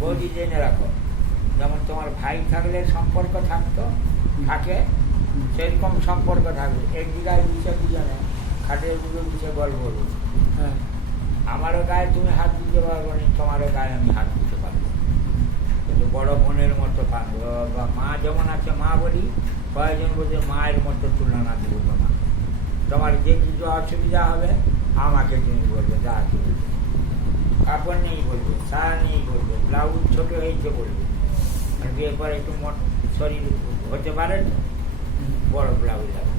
বৌদি জেনে রাখো, যেমন তোমার ভাই থাকলে সম্পর্ক থাকতো, থাকে সেরকম সম্পর্ক থাকবে। এক জায়গায় বুঝে দুজনে খাটের বুঝে বুঝে গল্প করবো। হ্যাঁ আমারও গায়ে তুমি হাত দিতে পারবো না, তোমারও গায়ে আমি হাত দিতে পারবো, কিন্তু বড় বোনের মতো পারবো। বা মা যেমন আছে মা বলি, কয়েকজন বলছে মায়ের মতো তুলনা দেবো তোমার। তোমার যে কিছু অসুবিধা হবে আমাকে তুমি বলবে, যা আছে বলবে। কাপড় নেই বলবে, সায়া নেই বলবে, ব্লাউজ ছোট হয়েছে বলবে, আর বিয়ে পরে একটু মোট শরীর হতে পারে তো, বড় ব্লাউজ লাগে,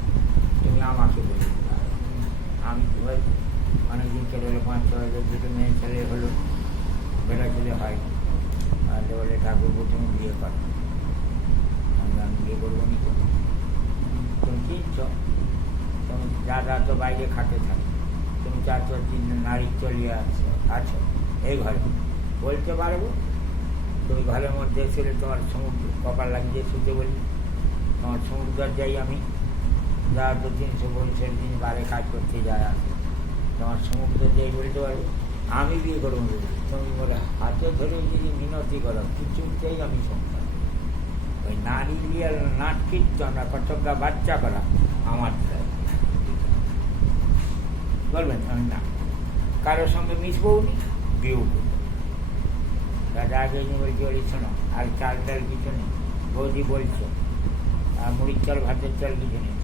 তুমি আমাকে বলবে। আমি কি হয়েছে অনেকদিন চলে হলো, 5-6 বছর দুটো মেয়ে ছেলে হলো, বেটা ছেলে হয়, আর বলে ঠাকুর তুমি বিয়ে করো। আমি বিয়ে করবো নি তো, তুমি চিনছ, তুমি যা তো বাইরে খাটে থাকে, তুমি 4-4 নারী চলিয়ে আছো এই ঘরে, বলতে পারবো। তুমি ঘরের মধ্যে ছেলে তোমার সমুদ্র কপাল লাগিয়ে শুতে বলি, তোমার সমুদ্র যাই আমি, যা তো 365 দিন বারে কাজ করতে যায় আসে, তোমার সমুদ্র যাই বলতে পারবো আমি বিয়ে করবো বলি। তুমি বলে হাতে ধরে যদি মিনতি করো কিছুতেই আমি শুনতাম। ওই নারী বিয়ে নাট কীর্তন কতটা বাচ্চা করা আমার চাই, বলবেন আমি না কারোর সঙ্গে মিশবও নি, বিয়েও করবো। দাদা আগে বলছি ওই শোনো, আর চাল ডাল কিছু নেই, বৌদি বলছো, আর মুড়ির চাল ভাতের চাল কিছু নেই।